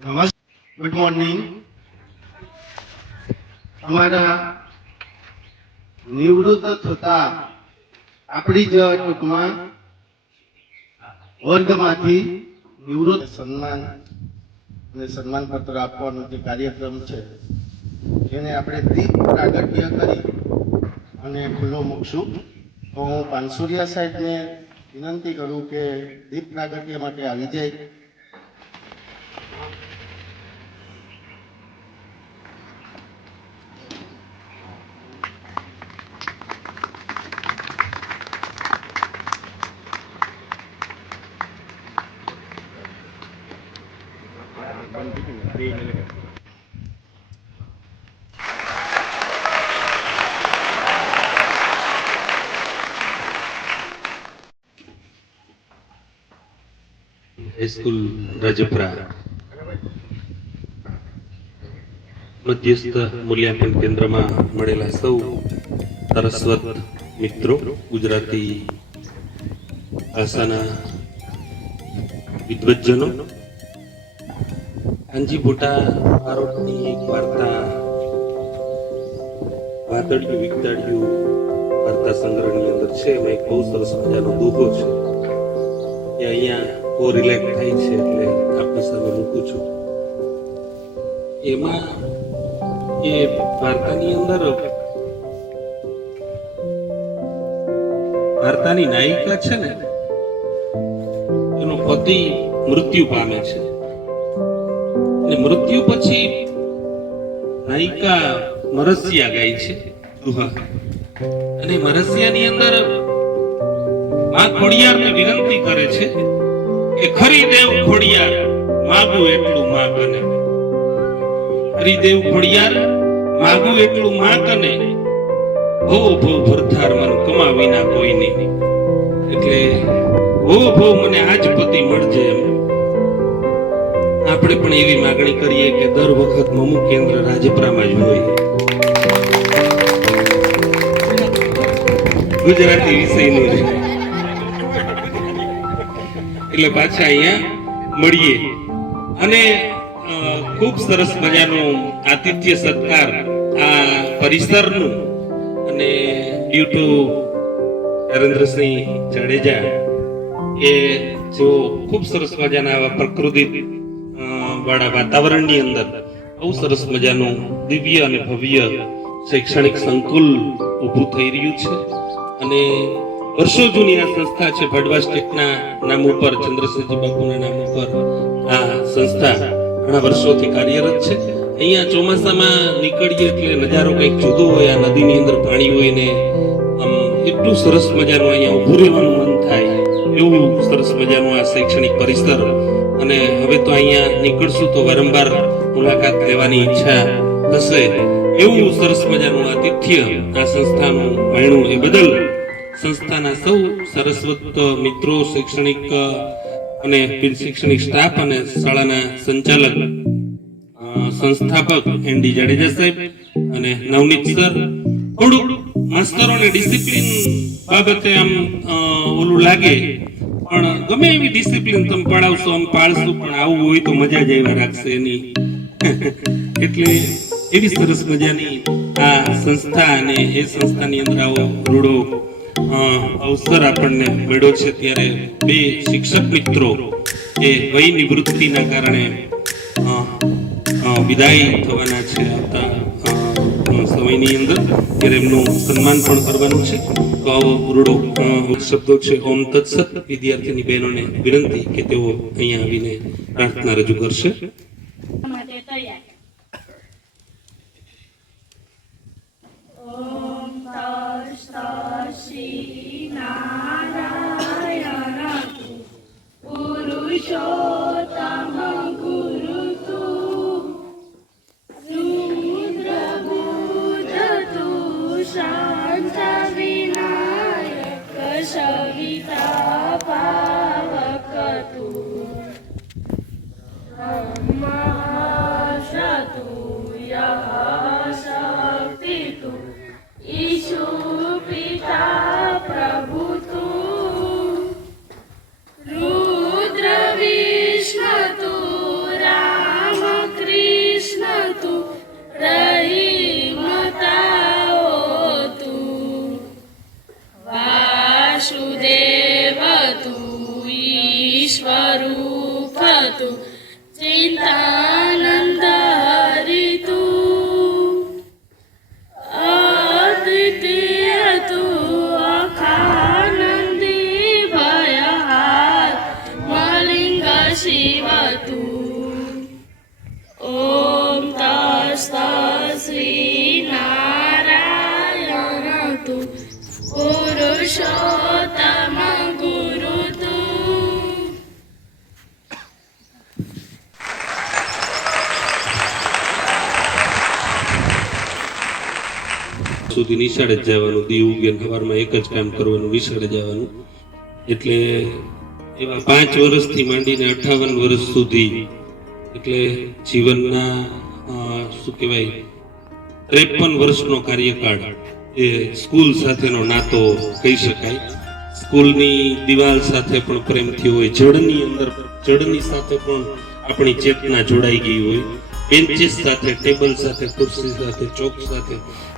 નમસ્તે, good morning. અમારા નિવૃત્ત થતા આપણી જ ટૂંકમાં વર્ગમાંથી નિવૃત્ત સન્માન અને સન્માનપત્ર આપવાનો જે કાર્યક્રમ છે એને આપણે દીપ પ્રાગટ્ય કરી અને ખુલ્લો મૂકશું. તો હું પાનસુરિયા સાહેબને વિનંતી કરું કે દીપ પ્રાગટ્ય માટે આવી જાય. હાઈસ્કૂલ રાજપરા મધ્યસ્થ મૂલ્યાંકન કેન્દ્રમાં મળેલા સૌ સરસ્વત મિત્રો, ગુજરાતી ભાષાના વિદ્વજ્જનો, કાંજીભૂટા બારોટની એક વાર્તા વાદળિયું વિગદાળિયું વાર્તા સંગ્રહની અંદર છે. એમાં એક બહુ સરસ મજાનો દુહો છે એ અહીંયા કોરિલેટ થાય છે એટલે આપની સામે મૂકું છું. એમાં એ વાર્તાની અંદર વાર્તાની નાયિકા છે ને એનો પતિ મૃત્યુ પામે છે અને મૃત્યુ પછી નાયિકા મરસિયા ગાય છે દુહા, અને મરસિયાની અંદર માં ખોડિયારને વિનંતી કરે છે કે ખરી દેવ ખોડિયાર માગું એટલું માગ, અને ખરી દેવ ખોડિયાર માગું એટલું માગ, અને ભો ભો ભરથાર મન કમા વિના કોઈ નહીં. એટલે ભો ભો મને આજ પતિ મળજે. એમ આપણે પણ એવી માગણી કરીએ કે દર વખત મમુ કેન્દ્ર રાજપરામાં જ હોય. ગુજરાતી વિષયનું છે એટલે પાછા અહીંયા મળીએ. અને ખૂબ સરસ મજાનું આતિથ્ય સત્કાર આ પરિસરનું, અને ડ્યુ ટુ નરેન્દ્રસિંહ જાડેજા કે જો ખૂબ સરસ મજાના આવા પ્રકૃતિ વાળા વાતાવરણની અંદર બહુ સરસ મજાનું દિવ્ય અને ભવ્ય શૈક્ષણિક સંકુલ ઊભું થઈ રહ્યું છે. અને વર્ષો જૂની આ સંસ્થા છે. ભડવા સ્ટેટના નામ ઉપર, ચંદ્રશેખરજી બાપુના નામ ઉપર આ સંસ્થા ઘણા વર્ષોથી કાર્યરત છે. અહીંયા ચોમાસામાં નીકળીએ એટલે નજારો કંઈક જુદો હોય. આ નદીની અંદર પાણી હોય ને આમ એટલું સરસ મજાનું અહીંયા ઊભું રહેવાનું મન થાય એવું સરસ મજાનું આ શૈક્ષણિક પરિસર. અને હવે તો અહીંયા નીકળશું તો વારંવાર મુલાકાત લેવાની ઈચ્છા થશે એવું સરસ મજાનું આતિથ્ય આ સંસ્થાનું વહેણું. એ બદલ સંસ્થાના સૌ સરસ્વત મિત્રો, શૈક્ષણિક અને બિન શૈક્ષણિક સ્ટાફ અને શાળાના સંચાલક સંસ્થાપક એનડી જાડેજા સાહેબ અને નવનીત સર, થોડુંક માસ્તરોને ડિસિપ્લિન બાબતે આમ ઓલું લાગે, પણ ગમે એવી ડિસિપ્લિન તમે પડાવશો આમ પાળશું, પણ આવું હોય તો મજા જ આવ્યા રાખશે એની. એટલે એવી સરસ મજાની આ સંસ્થા, અને એ સંસ્થાની અંદર આવો રૂડો અવસર આપણને મળ્યો છે. ત્યારે બે શિક્ષક મિત્રો એ વય નિવૃત્તિના કારણે વિદાય થવાના છે આવતા સમયની અંદર, ત્યારે એમનું સન્માન પણ કરવાનું છે. તો આવો રૂડો શબ્દો છે. ઓમ તત્સત. વિદ્યાર્થીની બહેનોને વિનંતી કે તેઓ અહીંયા આવીને પ્રાર્થના રજૂ કરશે. रुद्र विष्णु तू राम સ્વરૂપ તું ચિંતાનંદ હરિતું અદ્વિતીય તું અખાનંદી ભયહાર મલિંગ શિવ તું ઓમ તસ્ત શ્રી નારાયણ તું પુરુષોત્તમ ગુરુ તું સુધી નિશાળે જ જવાનું, દી ઉગે સવારમાં એક જ કામ કરવાનું, નિશાળે જવાનું. એટલે એવા 5 વર્ષથી માંડીને 58 વર્ષ સુધી, એટલે જીવનના શું કહેવાય 53 વર્ષનો કાર્યકાળ એ સ્કૂલ સાથેનો નાતો કહી શકાય. સ્કૂલની દિવાલ સાથે પણ પ્રેમથી હોય, જળની અંદર જળની સાથે પણ આપણી ચેતના જોડાઈ ગઈ હોય, બેન્ચીસ સાથે, ટેબલ સાથે, ખુરશી સાથે, ચોક સાથે.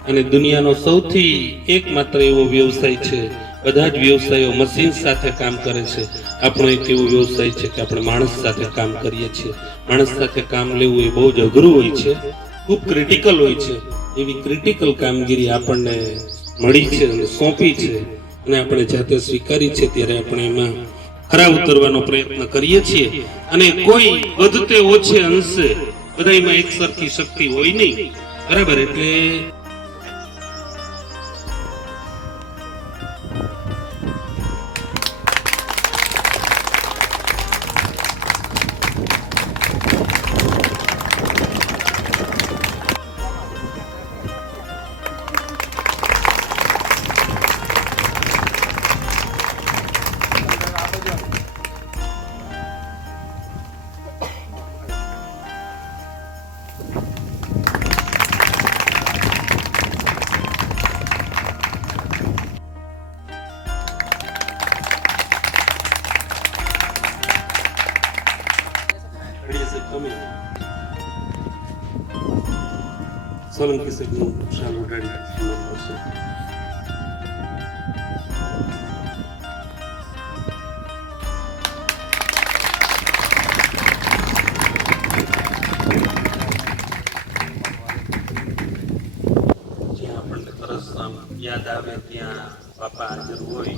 અને દુનિયાનો સૌથી એકમાત્ર એવો વ્યવસાય છે, બધા જ વ્યવસાયો મશીન સાથે કામ કરે છે, આપણો એક એવો વ્યવસાય છે કે આપણે માણસ સાથે કામ કરીએ છીએ. માણસ સાથે કામ લેવું એ બહુ જ અઘરું હોય છે, ખૂબ ક્રિટિકલ હોય છે. એવી ક્રિટિકલ કામગીરી આપણને મળી છે અને સોંપી છે, અને આપણે જાતે સ્વીકારી છે. ત્યારે આપણે એમાં ખરા ઉતરવાનો પ્રયત્ન કરીએ છીએ. અને કોઈ વધતે ઓછે અંશે બધામાં એક સરખી શક્તિ હોય નહીં, બરાબર? એટલે સોલંકી સાહેબનું શાલ ઉડાડી આવશે. જ્યાં આપણને તરસ યાદ આવે ત્યાં બાપા હાજર હોય,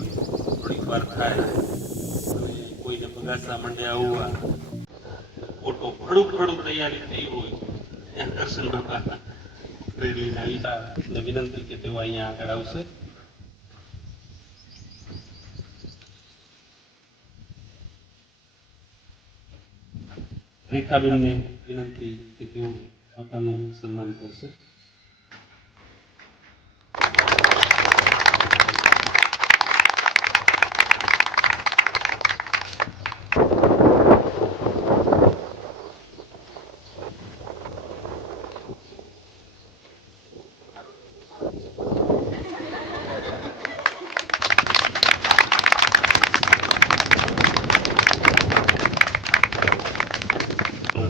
થોડીક વાર થાય, કોઈને બગાસા મંડે આવવા, ફોટો ફળું તૈયારી થઈ હોય, ત્યાં કરશન બાપા વિનંતી કે તેઓ અહીંયા આગળ આવશે. રેખાબેનને વિનંતી કે તેઓ પોતાનું સન્માન કરશે.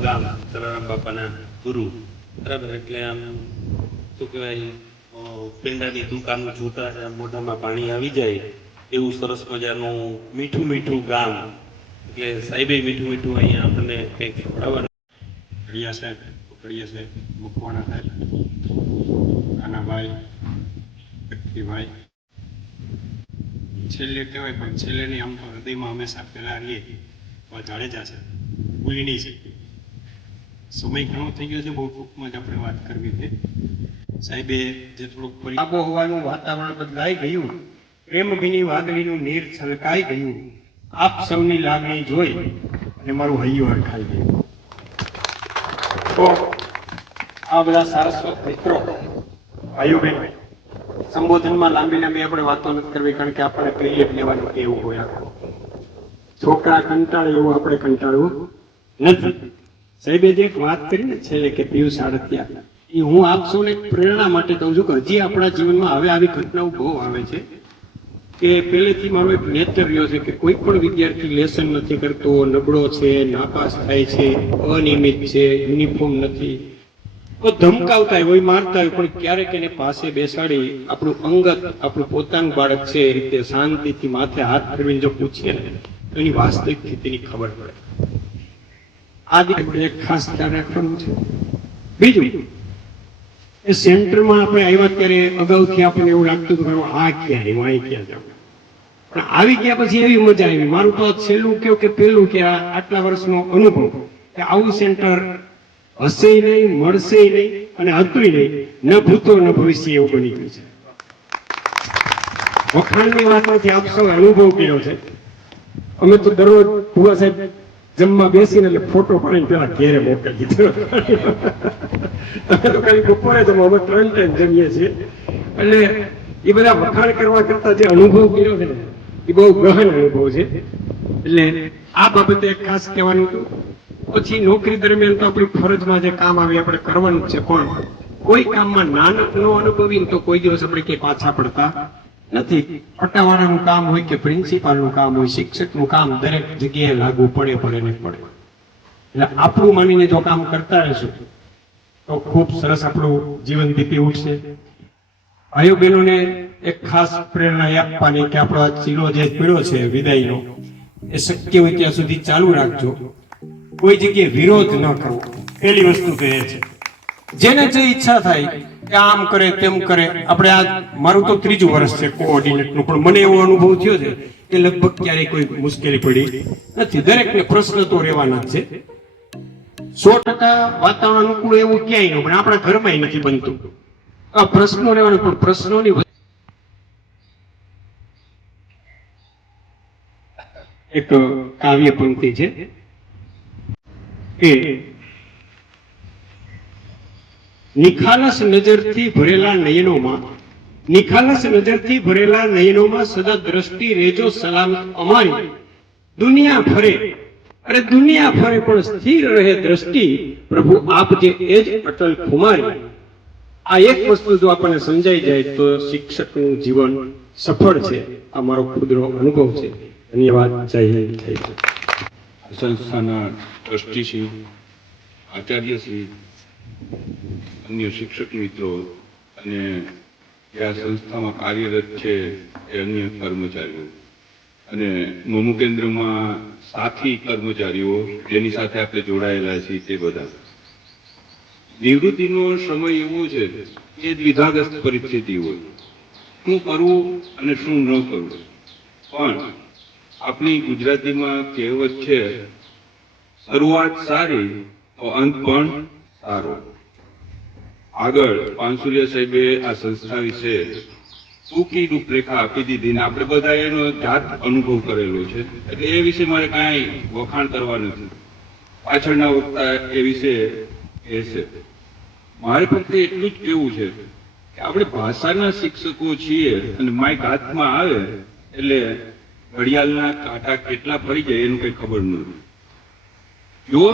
ગામ તલારામ બાપાના ગુરુ, બરાબર? એટલે આમ શું કહેવાય, પેંડાની દુકાન જોતા જ આમ મોઢામાં પાણી આવી જાય એવું સરસ મજાનું મીઠું મીઠું ગામ. એટલે સાહેબે મીઠું મીઠું અહીંયા આપણને કંઈક ખવડાવવાનું. કડિયા સાહેબ, મુખવાણા સાહેબ, કાનાભાઈ, લક્ષ્મીભાઈ, છેલ્લે કહેવાય પણ છેલ્લે નહીં, આમ તો હૃદયમાં હંમેશા પહેલા રહીએ જાડેજા છે, ભૂલી નહીં શકીએ. સમય ઘણો થઈ ગયો છે, બહુ ટૂંકમાં જ આપણે વાત કરવી છે. સાહેબે જે થોડુંક આબોહવાનું વાતાવરણ બદલાઈ ગયું, પ્રેમભીની વાદળીનું નીર છલકાઈ ગયું, આપ સૌની લાગણી જોઈ અને મારું હૈયું હરખાઈ ગયું. તો આ બધા સારસ્વત મિત્રો, ભાઈઓ બહેન, સંબોધનમાં લાંબી આપણે વાતો નથી કરવી, કારણ કે આપણે પીરિયડ લેવાનું એવું હોય. છોકરા કંટાળે એવું આપણે કંટાળવું નથી. સાહેબે જે વાત કરી ને છેલ્લે કે પિયુષ આડતિયા, એ હું આપ સૌને પ્રેરણા માટે કહું છું કે હજી આપણા જીવનમાં હવે આવી ઘટનાઓ બહુ આવે છે કે પહેલેથી મારો એક નેચર રહ્યો છે કે કોઈ પણ વિદ્યાર્થી લેસન નથી કરતો, નબળો છે, નાપાસ થાય છે, અનિયમિત છે, યુનિફોર્મ નથી, તો ધમકાવતા હોય, મારતા હોય, પણ ક્યારેક એને પાસે બેસાડી આપણું અંગત, આપણું પોતાનું બાળક છે એ રીતે શાંતિથી માથે હાથ ફેરવીને જો પૂછીએ ને એની વાસ્તવિક સ્થિતિની ખબર પડે. આ દિવસે એક ખાસ ધ્યાન રાખવાનું છે. બીજું, એ સેન્ટરમાં આપણે આવ્યા ત્યારે અગાઉથી આપણને એવું લાગતું હતું કે આ ક્યાં આવ્યું, અહીં ક્યાં જવું, પણ આવી ગયા પછી એવી મજા આવી. મારું તો છેલ્લું કયો કે પહેલું કે આટલા વર્ષનો અનુભવ કે આવું સેન્ટર હશે નહીં, મળશે નહીં અને હતું નહીં, ન ભૂતો ન ભવિષ્ય એવું બની ગયું છે. વખાણની વાત નથી, આપ સૌ અનુભવ કર્યો છે. અમે તો દરરોજ ભુવા સાહેબ જમવા બેસીને એટલે ફોટો પાડીને પેલા ઘેરે મોકલી દીધો. તમે તો ખાલી બપોરે જમો, અમે 3 ટાઈમ જમીએ છીએ. એટલે એ બધા વખાણ કરવા કરતા જે અનુભવ કર્યો છે ને એ બહુ ગહન અનુભવ છે. એટલે આ બાબતે ખાસ કહેવાનું હતું. પછી નોકરી દરમિયાન તો આપણી ફરજમાં જે કામ આવે આપણે કરવાનું છે, પણ કોઈ કામમાં નાનક ન અનુભવી તો કોઈ દિવસ આપણે ક્યાંય પાછા પડતા નથી. પટ્ટાવાળાનું કામ હોય કે પ્રિન્સિપાલનું કામ હોય, શિક્ષકનું કામ દરેક જગ્યાએ લાગુ પડે ને પડે. એટલે આપણું માનીને જો કામ કરતા રહેશું તો ખૂબ સરસ આપણું જીવન દીપી ઉઠશે. ભાઈઓ બહેનોને એક ખાસ પ્રેરણા આપવાની કે આપણો આ ચીલો જે પીળો છે વિદાયનો, એ શક્ય હોય ત્યાં સુધી ચાલુ રાખજો. કોઈ જગ્યાએ વિરોધ ન કરવો, પહેલી વસ્તુ તો એ છે. જેને જે ઈચ્છા થાય કે આમ કરે તેમ કરે. આપણે આ મારું તો 3જું વર્ષ છે કોઓર્ડિનેટનું, પણ મને એવો અનુભવ થયો છે કે લગભગ ક્યારેય કોઈ મુશ્કેલી પડી નથી. દરેકને પ્રશ્ન તો રહેવાના જ છે. 100% વાતાવરણ અનુકૂળ એવું ક્યાંય નહીં, પણ આપણા ઘરમાં નથી બનતું. આ પ્રશ્નો રહેવાના, પણ પ્રશ્નોની એક કાવ્ય પંક્તિ છે કે નિખાલસ નજરથી ભરેલા નયનોમાં સદા દ્રષ્ટિ રેજો સલામત અમારી. દુનિયા ફરે, અરે દુનિયા ફરે પણ સ્થિર રહે દ્રષ્ટિ, પ્રભુ આપ જે એ જ અટલ ખુમારી. આ એક વસ્તુ જો આપણને સમજાઈ જાય તો શિક્ષકનું જીવન સફળ છે. આ મારો ખુદનો અનુભવ છે. ધન્યવાદ. જય હિન્દ. સંસ્થાના ટ્રસ્ટીશ્રી, આચાર્યશ્રી, અન્ય શિક્ષક મિત્રો અને આ સંસ્થામાં કાર્યરત છે એ અન્ય કર્મચારીઓ અને મોમુ કેન્દ્રમાં સાથી કર્મચારીઓ જેની સાથે આપણે જોડાયેલા છીએ તે બધા. નિવૃત્તિનો સમય એવો છે કે દ્વિધાગ્રસ્ત પરિસ્થિતિ હોય, શું કરવું અને શું ન કરવું. પણ આપણી ગુજરાતીમાં કહેવત છે, શરૂઆત સારી તો અંત પણ સારો. આગળ પાનસુરિયા સાહેબે આ સંસ્થા વિશે ટૂંકી રૂપરેખા આપી દીધી ને આપણે બધા એનો જાત અનુભવ કરેલો છે, એટલે એ વિશે મારે કાંઈ વખાણ કરવા નથી. પાછળના વક્તા એ વિશે કહેશે. મારે ફક્ત એટલું જ કહેવું છે કે આપણે ભાષાના શિક્ષકો છીએ અને માઇક હાથમાં આવે એટલે ઘડિયાળના કાંટા કેટલા ફરી જાય એનું કઈ ખબર નથી. જો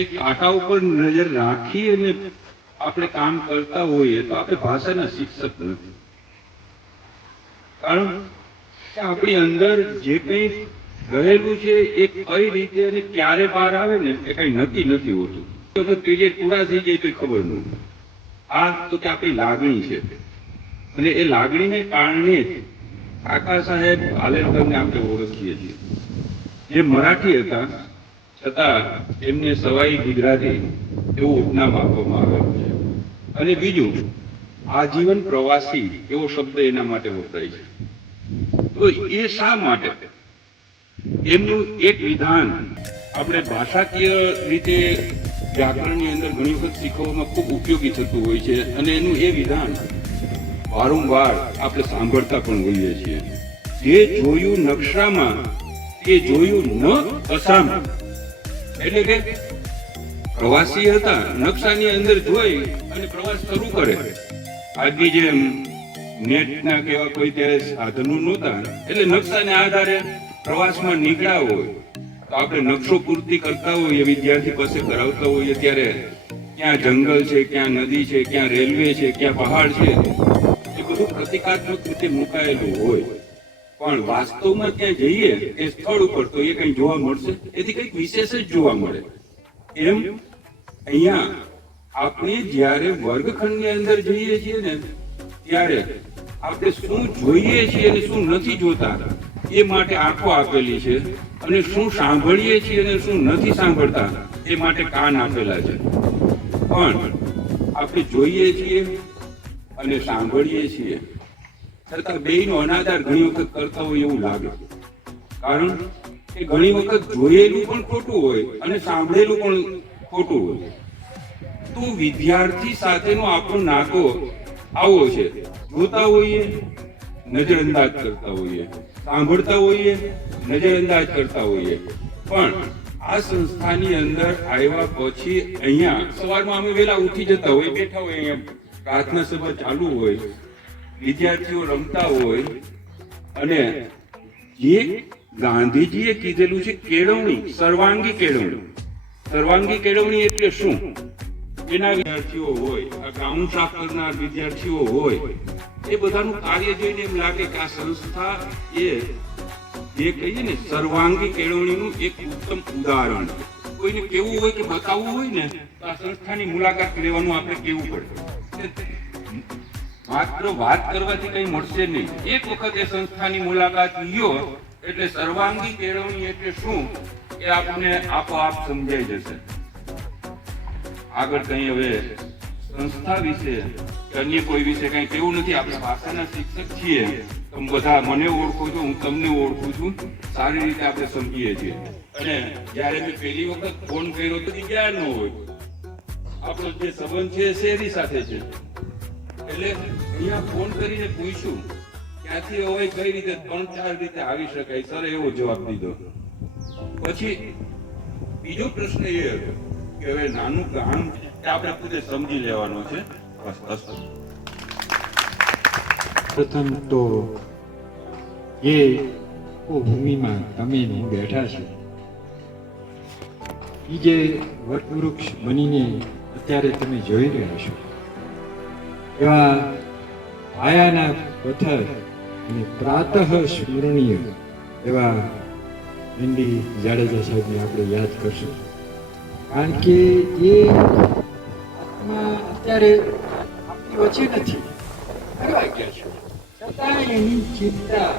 એ કાંટા ઉપર નજર રાખી અને આપણે કામ કરતા હોઈએ તો આપણે ભાષાના શિક્ષક નથી. કારણ કે આપણી અંદર જે કંઈ રહેલું છે એ કઈ રીતે અને ક્યારે બહાર આવે ને એ કઈ નક્કી નથી હોતું. પીરિયડ પૂરા થઈ જાય તો ખબર નથી. આ તો કે આપણી લાગણી છે અને એ લાગણીને કારણે જ કાકા સાહેબ આલેકરને આપણે ઓળખીએ છીએ. જે મરાઠી હતા છતાં એમને સવાઈ ગુજરાતી એવું ઉપનામ આપવામાં આવેલું છે. અને બીજું, આજીવન પ્રવાસી એવો શબ્દ એના માટે વપરાય છે. તો એ શા માટે? એમનું એક વિધાન આપણે ભાષાકીય રીતે વ્યાકરણની અંદર ઘણી વખત શીખવામાં ખૂબ ઉપયોગી થતું હોય છે અને એનું એ વિધાન વારંવાર આપણે સાંભળતા પણ હોઈએ છીએ. જે જોયું નકશામાં તે જોયું ન કશામાં. એટલે કે પ્રવાસી હતા, નકશાની અંદર જોઈ અને પ્રવાસ શરૂ કરે. આજની જેમ નેટના કેવા કોઈ ત્યારે સાધનો નહોતા, એટલે નકશાને આધારે પ્રવાસમાં નીકળ્યા હોય તો આપણે નકશો પૂર્તિ કરતા હોઈએ, વિદ્યાર્થી પાસે કરાવતા હોઈએ ત્યારે ક્યાં જંગલ છે, ક્યાં નદી છે, ક્યાં રેલવે છે, ક્યાં પહાડ છે, એ બધું પ્રતિકાત્મક રીતે મુકાયેલું હોય. પણ વાસ્તવમાં ત્યાં જઈએ એ સ્થળ ઉપર તો એ કઈ જોવા મળશે, એથી કંઈક વિશેષ જ જોવા મળે. એમ અહીંયા આપણે જ્યારે વર્ગખંડની અંદર જઈએ છીએ ને ત્યારે આપણે શું જોઈએ છીએ અને શું નથી જોતા એ માટે આંખો આપેલી છે, અને શું સાંભળીએ છીએ અને શું નથી સાંભળતા એ માટે કાન આપેલા છે. પણ આપણે જોઈએ છીએ અને સાંભળીએ છીએ છતાં બેયનો અનાદર ઘણી વખત કરતા હોય એવું લાગે. કારણ કે ઘણી વખત જોયેલું પણ ખોટું હોય અને સાંભળેલું પણ ખોટું હોય. તો વિદ્યાર્થી સાથેનો આપણો નાતો આવો છે. જોતા હોઈએ, નજરઅંદાજ કરતા હોઈએ, સાંભળતા હોઈએ, નજરઅંદાજ કરતા હોઈએ. પણ આ સંસ્થાની અંદર આવ્યા પછી અહીંયા સવારમાં અમે વહેલા ઉઠી જતા હોય, બેઠા હોય, અહીંયા પ્રાર્થના સભા ચાલુ હોય, વિદ્યાર્થીઓ રમતા હોય, અને જે ગાંધીજીએ કીધેલું છે કેળવણી, સર્વાંગી કેળવણી. સર્વાંગી કેળવણી એટલે શું? એના વિદ્યાર્થીઓ હોય, આ ગ્રાઉન્ડ સાફ કરનાર વિદ્યાર્થીઓ હોય, એ બધાનું કાર્ય જોઈને એમ લાગે કે આ સંસ્થા એ જે કહીએ ને સર્વાંગી કેળવણીનું એક ઉત્તમ ઉદાહરણ. કોઈને કેવું હોય કે બતાવવું હોય ને તો આ સંસ્થાની મુલાકાત લેવાનું આપણે કેવું પડે. માત્ર વાત કરવાથી કઈ મળશે નહીં. એક વખત એ સંસ્થાની મુલાકાત લ્યો એટલે સર્વાંગી કેળવણી એટલે શું એ આપણને આપોઆપ સમજાઈ જશે. આગળ કઈ હવે સંસ્થા વિશે કે અન્ય કોઈ વિશે કઈ કેવું નથી. આપણે ભાષાના શિક્ષક છીએ. તમે બધા મને ઓળખો છો, હું તમને ઓળખું છું. સારી રીતે આપણે સમજીએ છીએ. અને જયારે મેં પહેલી વખત ફોન કર્યો તો જ્ઞાન ન હોય. આપણો જે સંબંધ છે શેરી સાથે છે. એટલે અહીંયા ફોન કરીને પૂછ્યું ક્યાંથી હવે કઈ રીતે 3-4 રીતે આવી શકાય. સર એવો જવાબ દીધો. પછી બીજો પ્રશ્ન એ હતો કે હવે નાનું ગામ આપણે પોતે સમજી લેવાનો છે. બસ. પ્રથમ તો જે ભૂમિમાં તમે બેઠા છો એ જે વટવૃક્ષ બનીને અત્યારે તમે જોઈ રહ્યા છો એવા આયાના પથ્થર અને પ્રાતઃ સ્મરણીય એવા એનડી જાડેજા સાહેબને આપણે યાદ કરશું. કારણ કે એ આત્મા અત્યારે આપણી વચ્ચે નથી, હરવાઈ ગયા છે. છતાં એની ચિંતા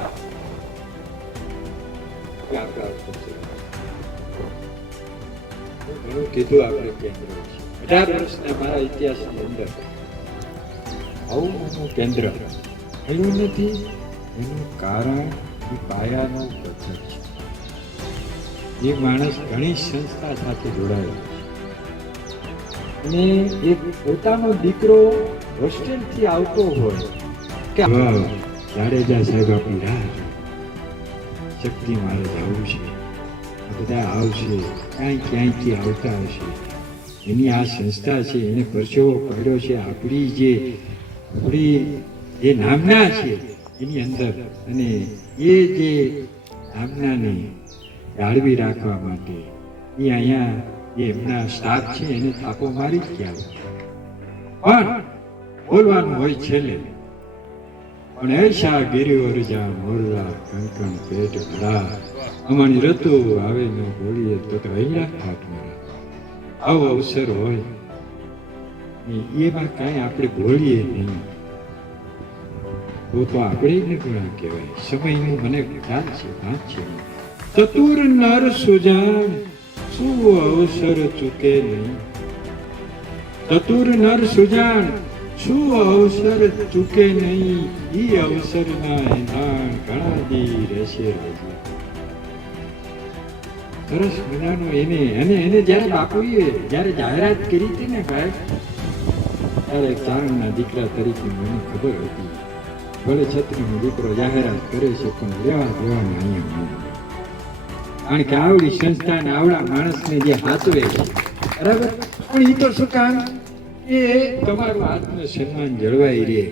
ઘણું કીધું આપણે કેન્દ્ર 18 વર્ષના મારા ઇતિહાસની અંદર આવું મોટું કેન્દ્ર થયું નથી. એનું કારણ એ પાયાનો પથ્થર છે. એ માણસ ઘણી સંસ્થા સાથે જોડાયેલો અને એક પોતાનો દીકરો હોસ્ટેલથી આવતો હોય કે જાડેજા સાહેબ આપણી રાહ શક્તિ મારે જવું છે, બધા આવશે, ક્યાંયથી આવતા હશે. એની આ સંસ્થા છે, એને પરસેવો પડ્યો છે. આપણી જે નામના છે એની અંદર, અને એ જે નામનાને જાળવી રાખવા માટે એ અહીંયા જે એમના સ્ટાફ છે એને થાપો મારી જ ગયા. પણ બોલવાનું હોય છેલ્લે, પણ એશા ગિરિવર જા મોરલા કંકણ પેટ ભરા અમારી રતો આવે ન બોલીએ તો અહીંયા થાટ મારા. આવો અવસર હોય એમાં કાંઈ આપણે બોલીએ નહીં તો આપણે જ ગુણા કહેવાય. સમયનું મને ખ્યાલ છે, ભાન છે. ચતુર નર સુજાન શું અવસર ચૂકે નહીં. ચતુર નર સુજાન શું અવસર ચૂકે નહીં. ઈ અવસરના એંધાણ ઘણા દી રહેશે રાજા. સરસ મજાનો એને જ્યારે બાપુએ જ્યારે જાહેરાત કરી હતી ને ભાઈ, ત્યારે ચારણના દીકરા તરીકે મને ખબર હતી ભલે છત્રીનો દીકરો જાહેરાત કરે છે પણ લેવા દેવાના અહીંયા. કારણ કે આવડી સંસ્થાને આવડા માણસને જે હાથવે છે બરાબર. પણ એ તો શું કામ એ તમારું આત્મસન્માન જળવાઈ રહે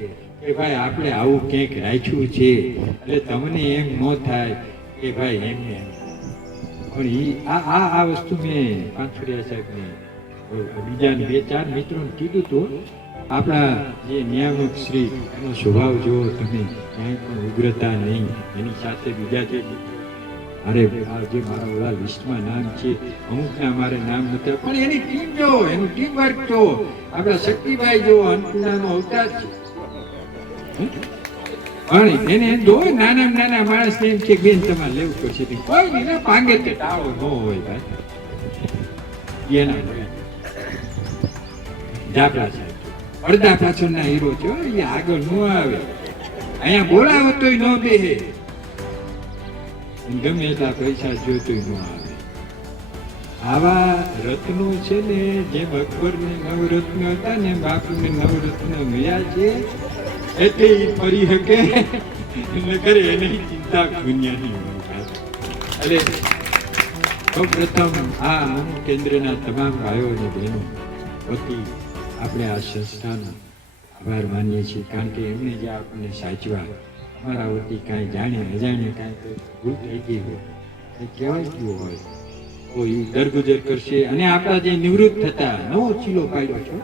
કે ભાઈ આપણે આવું ક્યાંક રાખ્યું છે એટલે તમને એમ ન થાય કે ભાઈ એમને. પણ આ વસ્તુ મેં પાંચોડિયા સાહેબને બીજા 2-4 મિત્રોને કીધું હતું. આપણા જે નિયામક શ્રી એનો સ્વભાવ જુઓ તમે, ક્યાંય પણ ઉગ્રતા નહીં. એની સાથે બીજા જે અરે જે મારા ઓલા લિસ્ટમાં નામ છે અમુકના મારે નામ નથી, પણ એની ટીમ જો, એનું ટીમ વર્ક જો. આપણા શક્તિભાઈ જો અન્નપૂર્ણાનો અવતાર છે. પણ એને જો નાના માણસ એમ કે બેન તમારે લેવું પડશે કોઈ નહીં પાંગે તે ટાળો ન હોય ભાઈ એના જાપડા સાહેબ અડધા પાછળના હીરો છો એ આગળ ન આવે અહીંયા બોલાવો તોય ન બેહે ગમે એટલા પૈસા જોતોય ન આવે આવા રત્નો છે ને જેમ અકબરને નવરત્ન હતા ને બાપુને નવરત્ન મળ્યા છે એટલે ઈ ફરી શકે એટલે કરે એની ચિંતા દુનિયાની એટલે સૌ પ્રથમ આ મનુ કેન્દ્રના તમામ ભાઈઓ અને બહેનો વતી આપણે આ સંસ્થાનો આભાર માનીએ છીએ કારણ કે એમને જે આપણને સાચવા અમારા વતી કાંઈ જાણે અજાણે કાંઈ ભૂલ થઈ ગઈ હોય એ કહેવાય ગયું હોય તો એ દરગુજર કરશે અને આપણા જે નિવૃત્ત થતા નવો ચીલો પાડ્યો છો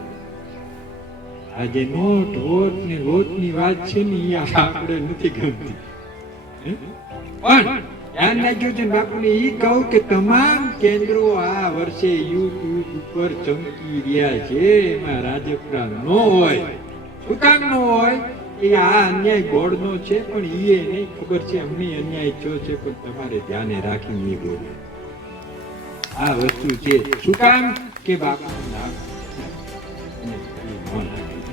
આ જે નોટ વોટ ને વોટની વાત છે ને એ આપણે નથી ગમતી પણ ધ્યાન રાખ્યું છે બાપુને એ કહું કે તમામ કેન્દ્રો આ વર્ષે યુટ્યુબ ઉપર ચમકી રહ્યા છે એમાં રાજપરા ન હોય શું કામ ન હોય એ આ અન્યાય બોર્ડનો છે પણ એ નહીં ખબર છે અમને અન્યાય થયો છે પણ તમારે ધ્યાને રાખીને એ બોલે આ વસ્તુ છે શું કામ કે બાપુનું નામ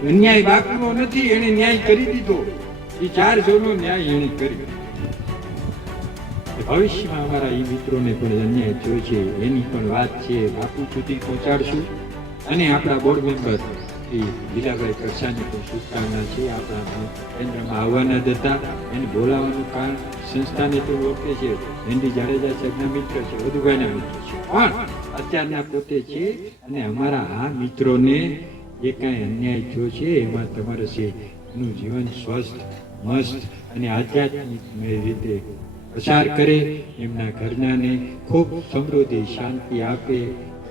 અન્યાય બાપુનો નથી એને ન્યાય કરી દીધો એ 400 નો ન્યાય એને કરી ભવિષ્યમાં અમારા એ મિત્રોને પણ અન્યાય થયો છે એની પણ વાત છે બાપુ સુધી પહોંચાડશું અને આપણા બોર્ડ મેમ્બર એ લીલાભાઈ કરસાની પણ શુભકામના છે આપણા કેન્દ્રમાં આવવાના હતા એને બોલાવવાનું કારણ સંસ્થાને તો ઓળખે છે હેન્ડી જાડેજા સાહેબના મિત્ર છે વધુભાઈના મિત્ર છે પણ અત્યારના પોતે છે અને અમારા આ મિત્રોને જે કાંઈ અન્યાય થયો છે એમાં તમારે છે એનું જીવન સ્વસ્થ મસ્ત અને આધ્યાત્મિક રીતે પ્રસાર કરે એમના ઘરનાને ખૂબ સમૃદ્ધિ શાંતિ આપે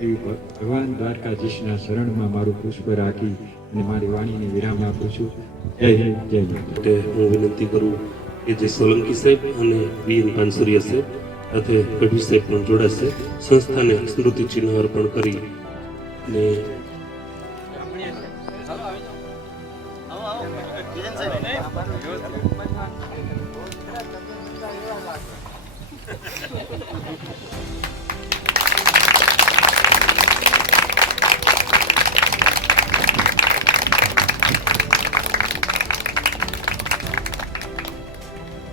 એવી ભગવાન દ્વારકાધીશના શરણમાં મારું પુષ્પ રાખી અને મારી વાણીને વિરામ આપું છું જય હિન્દ જય માટે હું વિનંતી કરું કે જે સોલંકી સાહેબ અને વીએન પાનસુરિયા સાહેબ સાથે ગઢવી સાહેબ પણ જોડાશે સંસ્થાને સ્મૃતિ ચિહ્ન અર્પણ કરી અને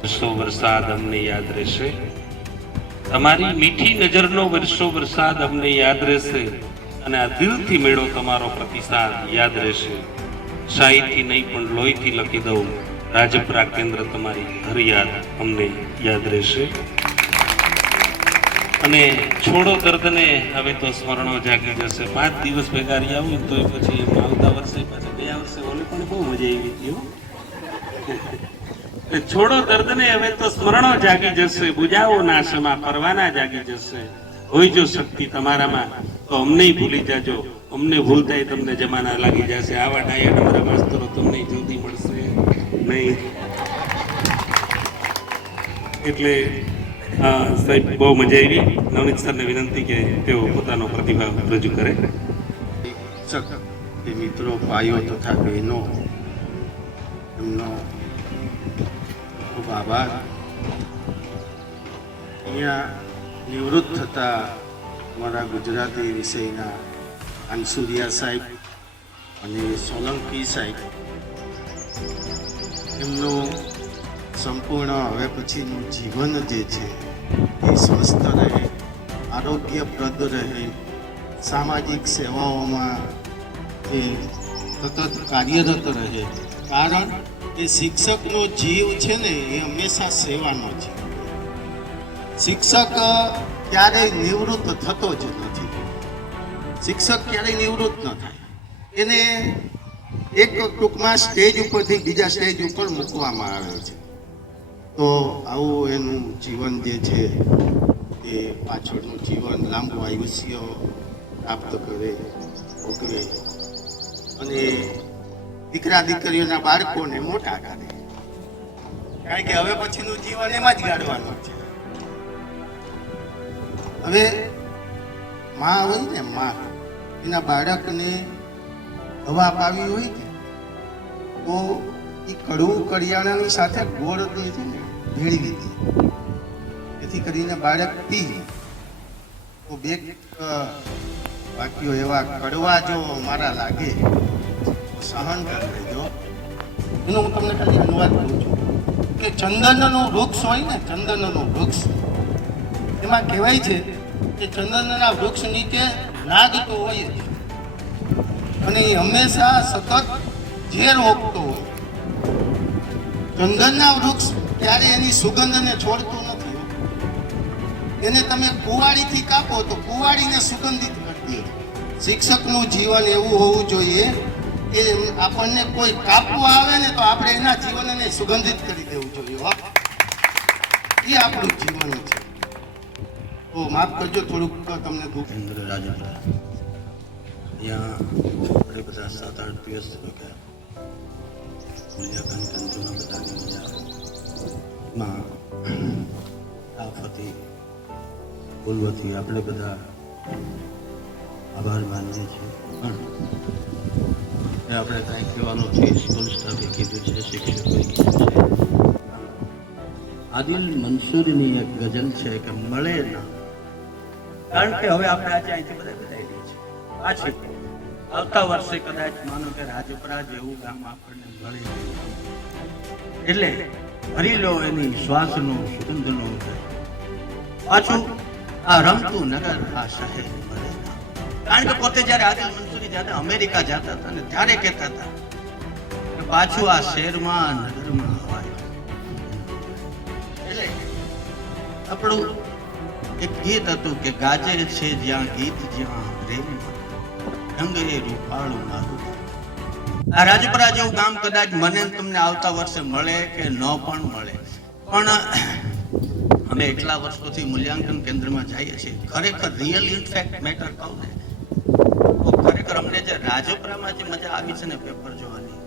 વર્ષો વરસાદ અમને યાદ રહેશે તમારી મીઠી નજરનો વર્ષો વરસાદ અમને યાદ રહેશે અને આ દિલથી મેળો તમારો પ્રતિસાદ યાદ રહેશે શાહીથી નહીં પણ લોહીથી લખી દઉં રાજપરા કેન્દ્ર તમારી હર યાદ અમને યાદ રહેશે અને છોડો દર્દને હવે તો સ્મરણો જાગી જશે 5 દિવસ ભેગા રહ્યા આવું તો પછી એમ આવતા વર્ષે પાછા ગયા વર્ષે ઓલે પણ બહુ મજા આવી હતી છોડો દર્દને હવે તો સ્મરણો જાગી જશે બુજાવો ના સમા પરવાના જાગી જશે હોય જો શક્તિ તમારામાં તો અમને ભૂલી જાજો અમને ભૂલતા તમને જમાના લાગી જશે આવા ડાયા ડમરા માસ્તરો તમને જલ્દી મળશે નહીં એટલે સાહેબ બહુ મજા આવી નવનીત સરને વિનંતી કે તેઓ પોતાનો પ્રતિભાવ રજૂ કરે મિત્રો ભાઈઓ તથા બહેનો એમનો ખૂબ આભાર અહીંયા નિવૃત્ત થતા અમારા ગુજરાતી વિષયના પાનસુરિયા સાહેબ અને સોલંકી સાહેબ એમનું સંપૂર્ણ હવે પછીનું જીવન જે છે એ સ્વસ્થ રહે આરોગ્યપ્રદ રહે સામાજિક સેવાઓમાં એ સતત કાર્યરત રહે કારણ કે શિક્ષકનો જીવ છે ને એ હંમેશા સેવાનો છે શિક્ષક ક્યારેય નિવૃત્ત થતો જ નથી શિક્ષક ક્યારેય નિવૃત્ત ન થાય એને એક ટૂંકમાં સ્ટેજ ઉપરથી બીજા સ્ટેજ ઉપર મૂકવામાં આવે છે તો આવું એનું જીવન જે છે એ પાછળનું જીવન લાંબુ આયુષ્ય પ્રાપ્ત કરે ભોગવે અને દીકરા દીકરીઓના બાળકોને મોટા કરે કારણ કે હવે પછીનું જીવન એમાં જ ગાળવાનું છે હવે માં હોય ને માં એના બાળકને દવા પાવી હોય ને તો એ કડવું કરિયાણાની સાથે ગોળ જે છે ને ભેળવી દે, જેથી કરીને બાળક પી તો બે વાક્યો એવા કડવા જો મારા લાગે તો સહન કરી લેજો. એનો હું તમને ખાલી અનુવાદ કરું છું કે ચંદનનું વૃક્ષ હોય ને, ચંદનનું વૃક્ષ, એમાં કહેવાય છે કે ચંદનના વૃક્ષ નીચે નાગ તો હોય જ, અને એ હંમેશા સતત ઝેર ઓગતો હોય. ચંદનના વૃક્ષ ક્યારે એની સુગંધને છોડતું નથી. એને તમે કુવાડીથી કાપો તો કુવાડીને સુગંધિત કરતી હોય. શિક્ષકનું જીવન એવું હોવું જોઈએ કે આપણને કોઈ કાપવા આવે ને તો આપણે એના જીવનને સુગંધિત કરી દેવું જોઈએ. એ આપણું જીવન છે. તો માફ કરજો થોડુંક તમને દુઃખ. ઇન્દ્ર રાજપુરા ત્યાં આપણે બધા 7-8 દિવસ ગયા. મૂલ્યાંકન કેન્દ્રમાં બધાની મજા માં આફતી ભૂલવતી આપણે બધા આભાર માનીએ છીએ. પણ એ આપણે કાંઈ કહેવાનું છે, સ્કૂલ સ્ટાફે કીધું છે, શિક્ષકોએ કીધું છે. આદિલ મંસૂરીની એક ગઝલ છે કે મળે ના, કારણ કે હવે આપણે આજે અહીંથી બધા વિદાય લઈએ છીએ. પાછી આવતા વર્ષે કદાચ માનો કે રાજપરા જેવું ગામ આપણને મળે, એટલે ભરી લો એની શ્વાસનો સુગંધનો. પાછું આ રમતું નગર આ શહેર મળે ના. કારણ કે પોતે જ્યારે આદિલ મંસૂરી જ્યારે અમેરિકા જતા હતા ને ત્યારે કહેતા હતા કે પાછું આ શહેરમાં નગરમાં હવાય. એટલે આપણું એક ગીત હતું કે ગાજે છે જ્યાં ગીત જ્યાં રેલી રંગ એ રૂપાળું મારું. આ રાજપરા જેવું ગામ કદાચ મને તમને આવતા વર્ષે મળે કે ન પણ મળે, પણ અમે એટલા વર્ષોથી મૂલ્યાંકન કેન્દ્રમાં જઈએ છીએ. ખરેખર રિયલ ઇનફેક્ટ મેટર કહું ને તો ખરેખર અમને જે રાજપરામાં જે મજા આવી છે ને પેપર જોવાની,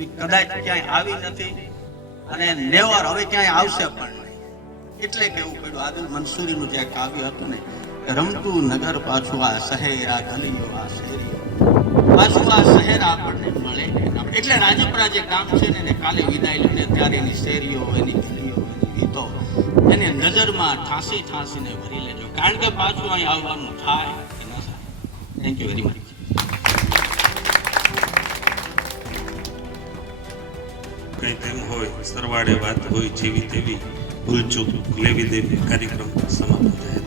એ કદાચ ક્યાંય આવી નથી અને નેવાર હવે ક્યાંય આવશે પણ નહીં. એટલે કેવું પડ્યું આદિલ મંસૂરીનું જે કાવ્ય હતું ને, રમતું નગર પાછું આ શહેર, આ ગલીઓ, આ શહેરીઓ, પાછું આ શહેર આપણને મળે. એટલે રાજપરા જે ગામ છે ને કાલે વિદાય લઈને ત્યારે એની શેરીઓ, એની ગલીઓ, એની ગીતો એની નજરમાં ઠાંસી ઠાંસીને ભરી લેજો, કારણ કે પાછું અહીં આવવાનું થાય કે ન થાય. Thank you very much. કંઈ તેમ હોય, સરવાળે વાત હોય જેવી તેવી ભૂલચૂક લેવી દેવી કાર્યક્રમ સમાપ્ત થયા.